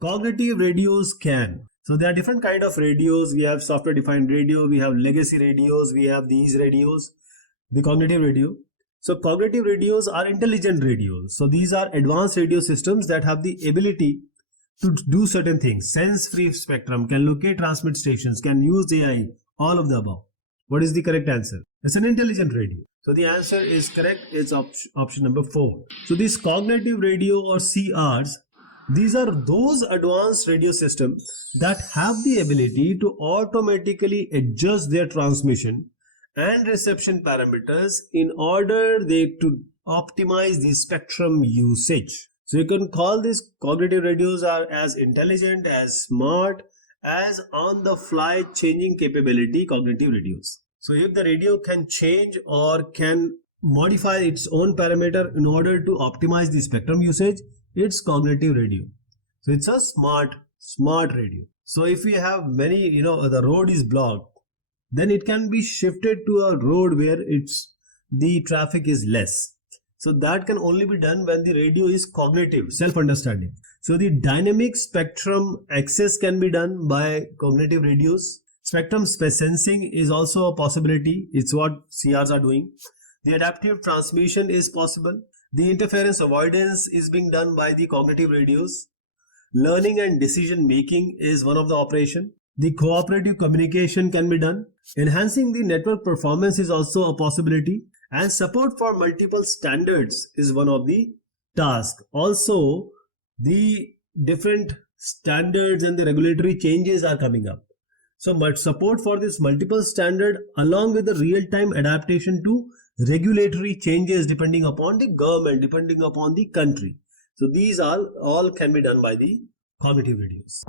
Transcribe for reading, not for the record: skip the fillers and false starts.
Cognitive radios can. So there are different kind of radios. We have software defined radio, we have legacy radios, we have these radios, the cognitive radio. So cognitive radios are intelligent radios. So these are advanced radio systems that have the ability to do certain things. Sense free spectrum, can locate transmit stations, can use AI, all of the above. What is the correct answer? It's an intelligent radio. So the answer is correct. It's option number 4. So this cognitive radio or CRs, these are those advanced radio systems that have the ability to automatically adjust their transmission and reception parameters in order to optimize the spectrum usage. So you can call these cognitive radios are as intelligent, as smart, as on the fly changing capability cognitive radios. So if the radio can change or can modify its own parameter in order to optimize the spectrum usage, it's cognitive radio. So it's a smart radio. So if we have many, the road is blocked, then it can be shifted to a road where the traffic is less. So that can only be done when the radio is cognitive, self-understanding. So the dynamic spectrum access can be done by cognitive radios. Spectrum sensing is also a possibility. It's what CRs are doing. The adaptive transmission is possible. The interference avoidance is being done by the cognitive radios. Learning and decision making is one of the operation. The cooperative communication can be done. Enhancing the network performance is also a possibility. And support for multiple standards is one of the tasks. Also, the different standards and the regulatory changes are coming up. So much support for this multiple standard along with the real-time adaptation to regulatory changes depending upon the government, depending upon the country. So these all can be done by the cognitive radios.